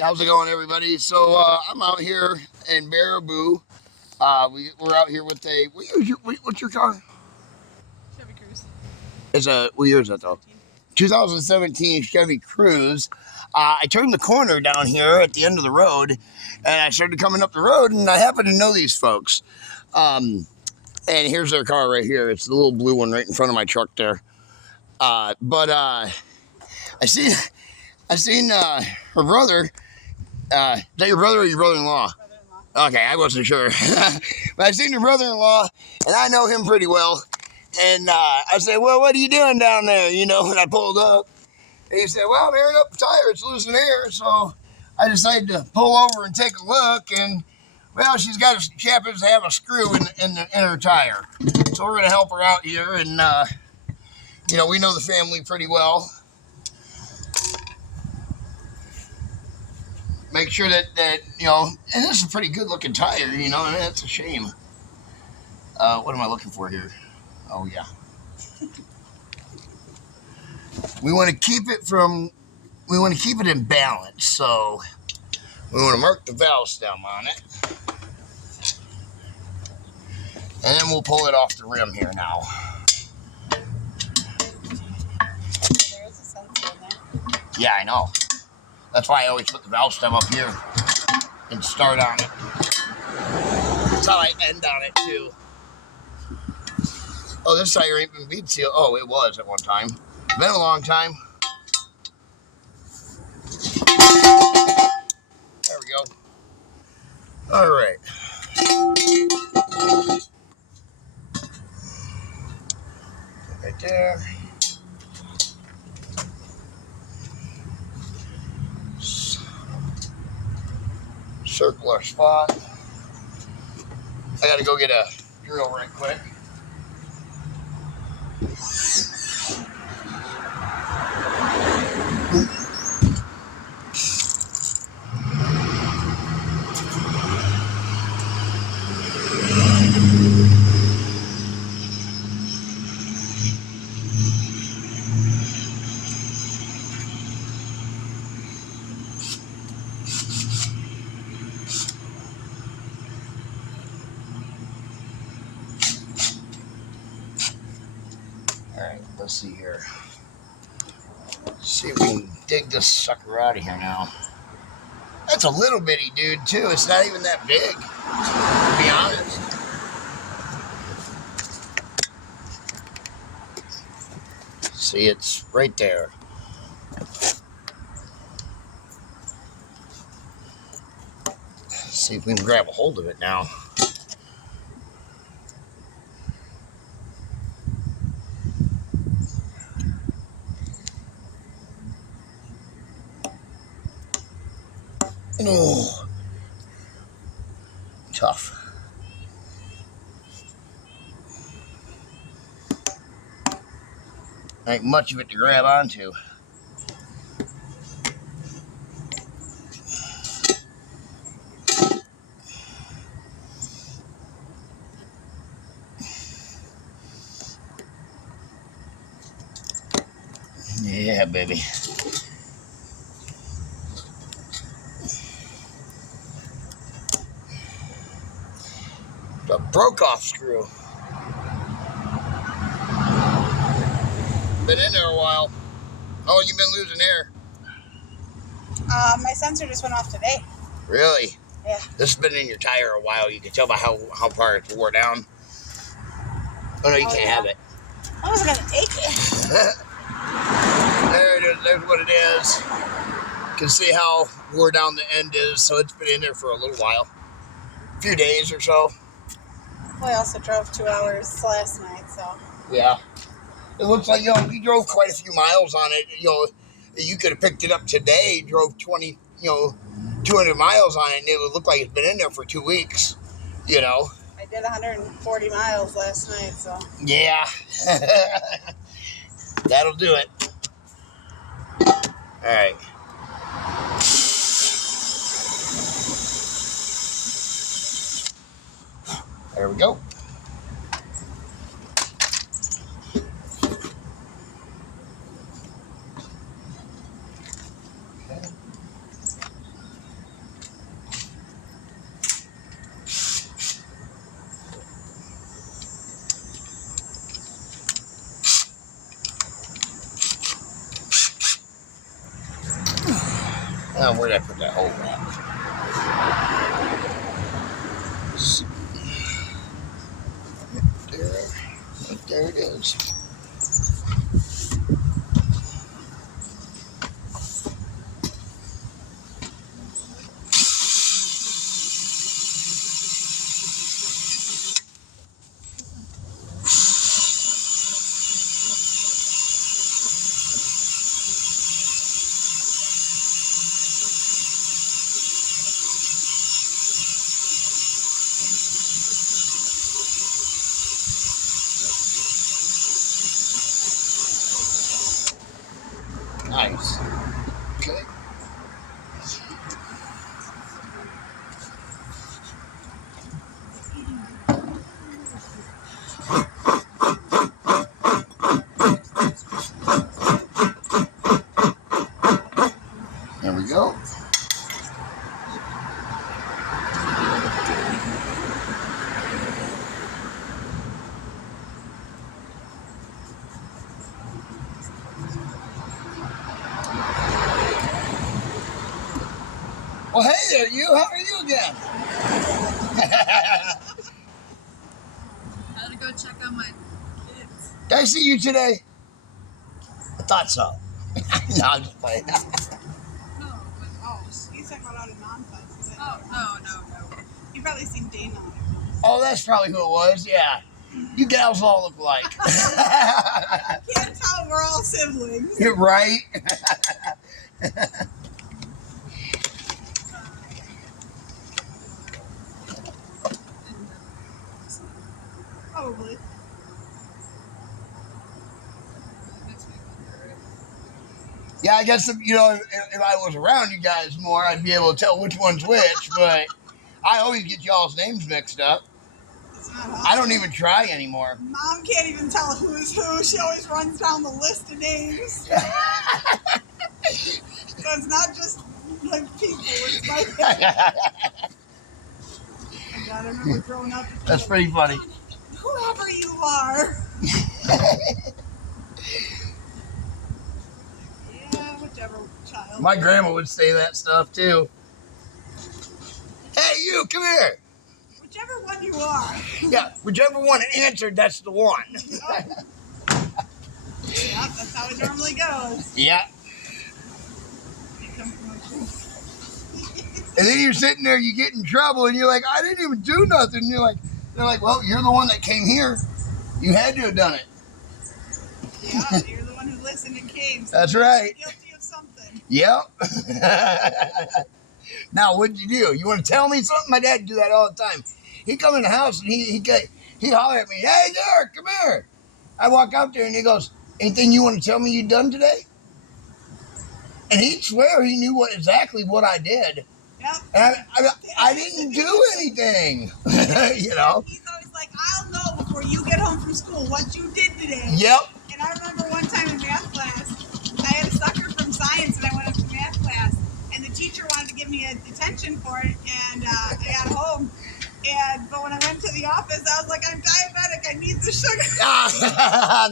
How's it going, everybody? So I'm out here in Baraboo. We're out here with a what's your car? Chevy Cruze. It's a what year is that though? 2017. 2017 Chevy Cruze. I turned the corner down here at the end of the road, and I started coming up the road, and I happen to know these folks. Um, and here's their car right here. It's the little blue one right in front of my truck there. But I seen I seen her brother. Is that your brother or your brother-in-law? Brother-in-law. Okay, I wasn't sure. But I seen your brother-in-law, and I know him pretty well. And I said, well, what are you doing down there? You know, when I pulled up. And he said, well, I'm airing up the tire. It's losing air. So I decided to pull over and take a look. And, well, she happens to have a screw in her tire. So we're going to help her out here. And, we know the family pretty well. Make sure that and this is a pretty good looking tire, and that's a shame. What am I looking for here? Oh, yeah. We want to keep it in balance, so we want to mark the valve stem on it. And then we'll pull it off the rim here now. There is a sensor in there. Yeah, I know. That's why I always put the valve stem up here and start on it. That's how I end on it, too. Oh, this tire ain't been bead sealed. Oh, it was at one time. Been a long time. There we go. All right. Right there. Circle our spot. I gotta go get a drill right quick. Alright, let's see here. See if we can dig this sucker out of here now. That's a little bitty dude, too. It's not even that big, to be honest. See, it's right there. See if we can grab a hold of it now. Oh, tough. Ain't much of it to grab onto. Yeah, baby. The broke off screw. Been in there a while. Oh, you've been losing air. My sensor just went off today. Really? Yeah. This has been in your tire a while. You can tell by how far it's wore down. Oh, no, you can't have it. I was going to take it. There it is. There's what it is. You can see how wore down the end is. So it's been in there for a little while. A few days or so. Well, I also drove 2 hours last night, so. Yeah. It looks like, you drove quite a few miles on it. You could have picked it up today, drove 200 miles on it, and it would look like it's been in there for 2 weeks, I did 140 miles last night, so. Yeah. That'll do it. All right. There we go. Where'd I put that whole rock? There it is. Nice. Okay. There we go. Well, hey there, you. How are you again? I gotta go check on my kids. Did I see you today? I thought so. No, I'm just playing. No, but he's talking about out in non-class. Oh, no. You've probably seen Dana. Oh, that's probably who it was. Yeah. You gals all look alike. Can't tell, we're all siblings. You're right. Probably. Yeah, I guess if I was around you guys more, I'd be able to tell which one's which. But I always get y'all's names mixed up. It's not awesome. I don't even try anymore. Mom can't even tell who's who. She always runs down the list of names. So it's not just like people. It's like I remember growing up. That's pretty funny. Whoever you are. Yeah, whichever child. My grandma would say that stuff too. Hey, you, come here. Whichever one you are. Yeah, whichever one answered, that's the one. Yep, that's how it normally goes. Yeah. And then you're sitting there, you get in trouble, and you're like, I didn't even do nothing. And they're like, well, you're the one that came here. You had to have done it. Yeah, you're the one who listened and came. So That's right. Guilty of something. Yep. Now, what'd you do? You want to tell me something? My dad would do that all the time. He'd come in the house, and he'd holler at me, hey, Derek, come here. I walk out there, and he goes, anything you want to tell me you done today? And he'd swear he knew exactly what I did. Yep. And I didn't do anything, He's always like, I'll know before you get home from school what you did today. Yep. And I remember one time in math class, I had a sucker from science, and I went up to math class, and the teacher wanted to give me a detention for it, and I got home. But when I went to the office, I was like, I'm diabetic, I need the sugar.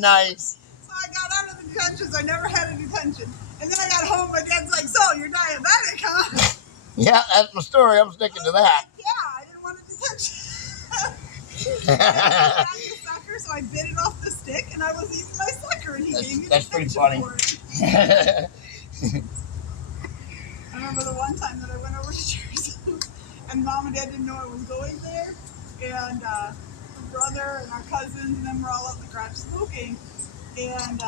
Nice. So I got out of the detention, so I never had a detention. And then I got home, my dad's like, so, you're diabetic, huh? Yeah, that's my story. I'm sticking to that. Like, yeah, I didn't want a detention. I got the sucker, so I bit it off the stick, and I was eating my sucker, and he gave me That's the pretty detention funny. for it. I remember the one time that I went over to Jersey, and Mom and Dad didn't know I was going there, and my brother and our cousins and them were all out in the garage smoking, and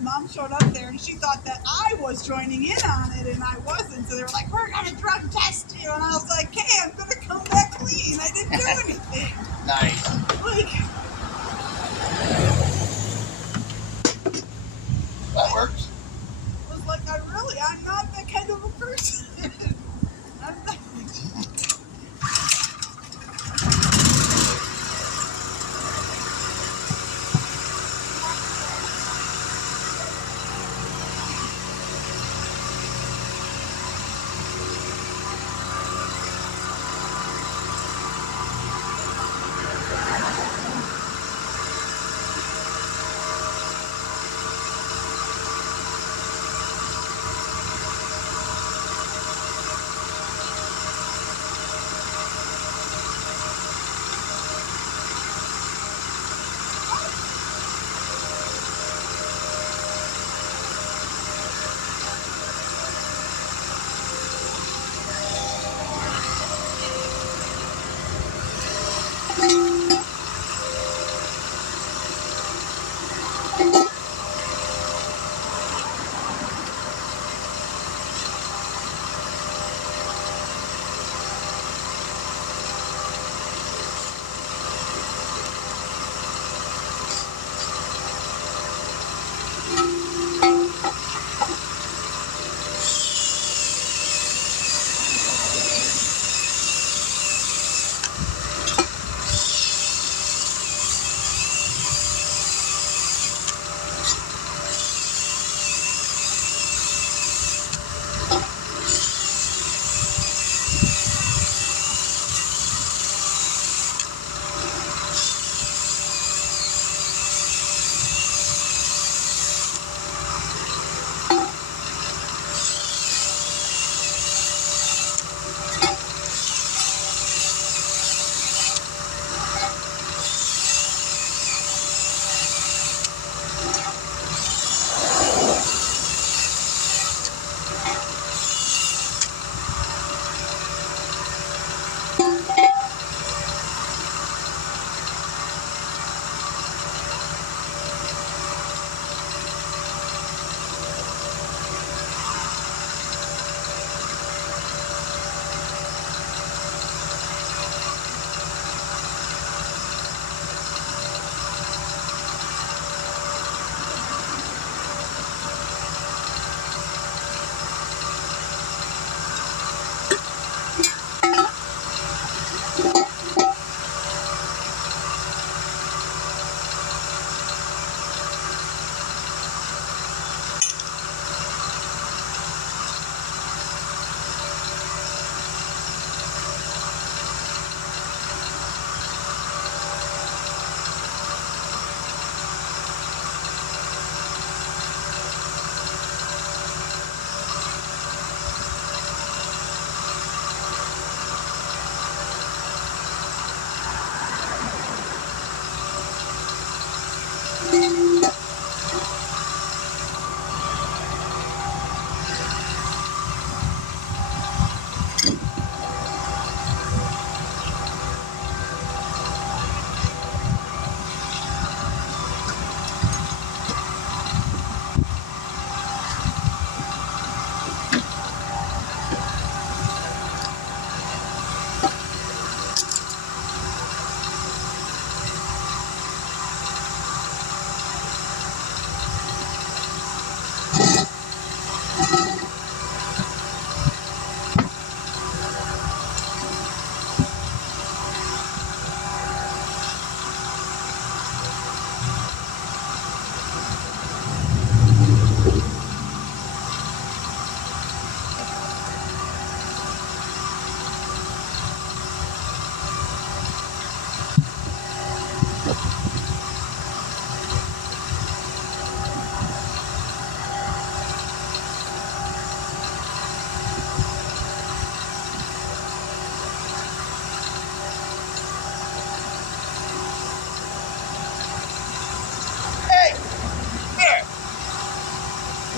Mom showed up there, and she thought that I was joining in on it, and I wasn't. So they were like, we're going to drug test you. And I was like, hey, I'm going to come back clean. I didn't do anything. Nice. Like, That works. I was like, I'm not that kind of a person. I'm not.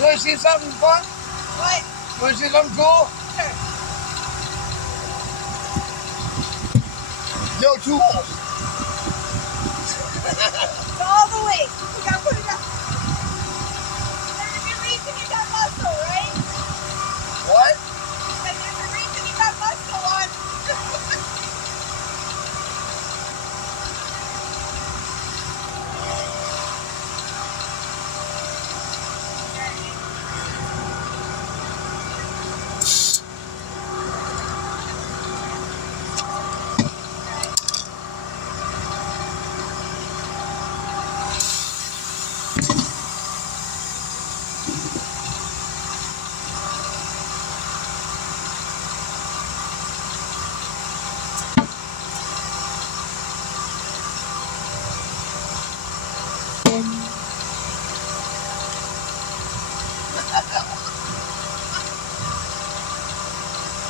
want to see something fun? What? You want to see something cool? Sure. No tools. It's all the weight. We gotta put it up. There's a good reason you got muscle, right? What? And there's a reason you got muscle on.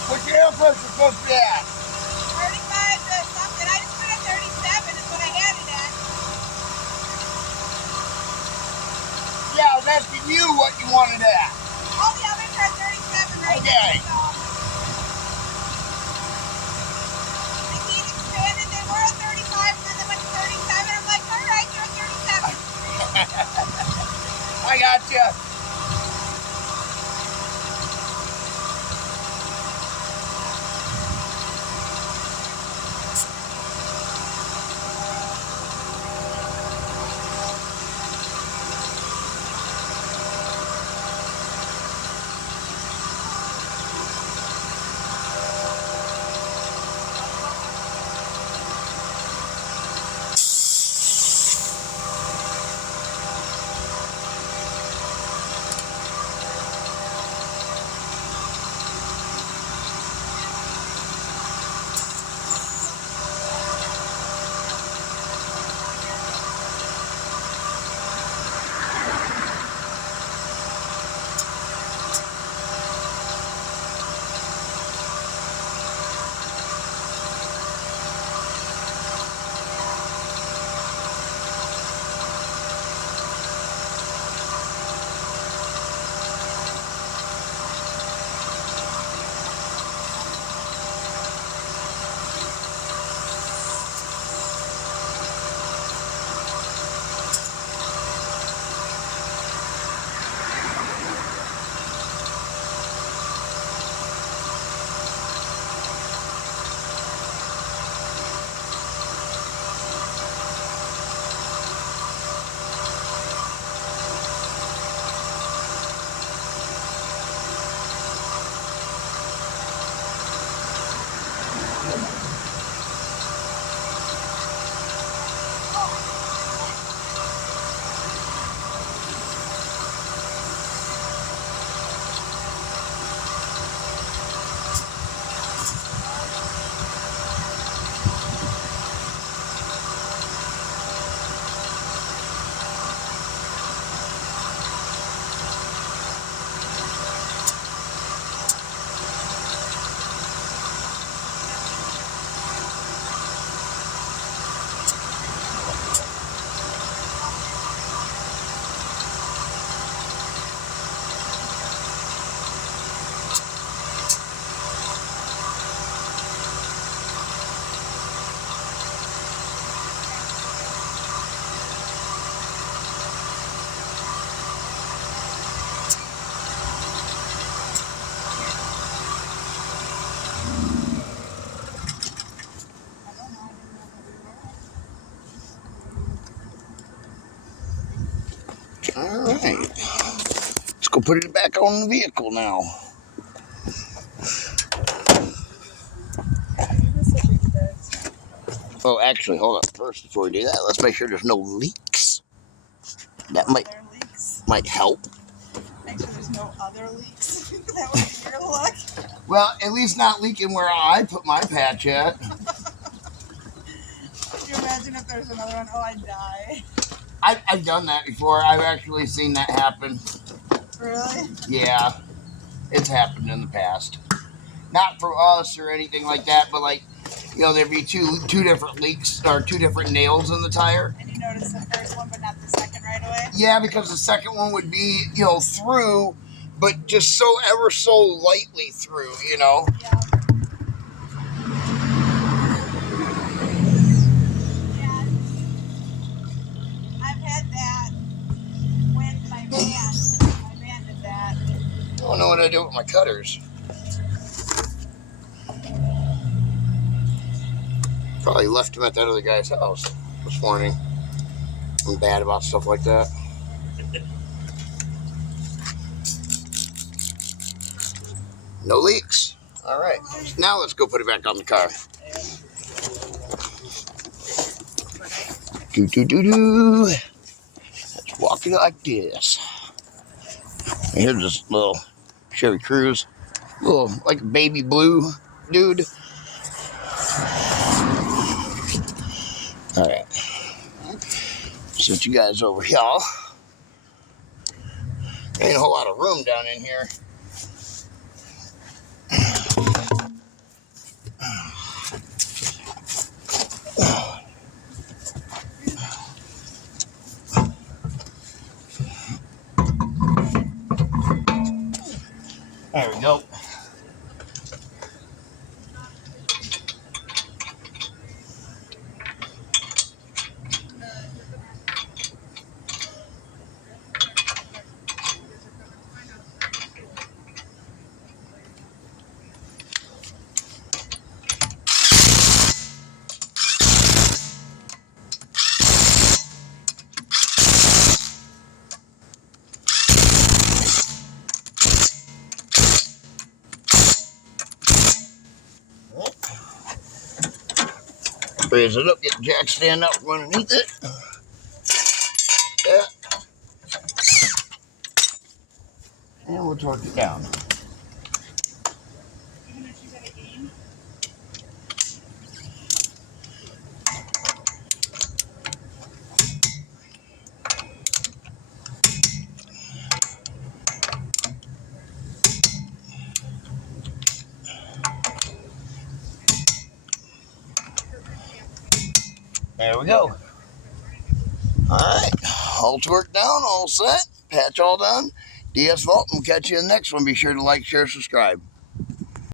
What's your air pressure supposed to be at? 35 to something. I just put it 37 is what I had it at. Yeah, I was asking you what you wanted at. All the others are 37 right Okay. now. So. The heat expanded. They were at 35 and then they went to 37. I'm like, all right, you're at 37. I got you. All right. Let's go put it back on the vehicle now. Oh, actually, hold up. First, before we do that, let's make sure there's no leaks. That might help. Make sure there's no other leaks. That would be your luck. Well, at least not leaking where I put my patch at. Could you imagine if there's another one? Oh, I'd die. I've done that before. I've actually seen that happen. Really? Yeah, it's happened in the past. Not for us or anything like that, but like, you know, there'd be two different leaks or two different nails in the tire. And you noticed the first one, but not the second right right away? Yeah, because the second one would be, through, but just so ever so lightly through, Yeah. Yeah. I've had that when my van did that. I don't know what I do with my cutters. Probably left them at that other guy's house this morning. I'm bad about stuff like that. No leaks. All right. Now let's go put it back on the car. Do. Let's walk it like this. And here's this little Chevy Cruze. Little, like a baby blue dude. All right. Set you guys over here. Ain't a whole lot of room down in here. There we go. Raise it up, get the jack stand up from underneath it. Yeah. And we'll torque it down. There we go. Alright, all torqued down, all set, patch all done. DS Vault, and we'll catch you in the next one. Be sure to like, share, subscribe.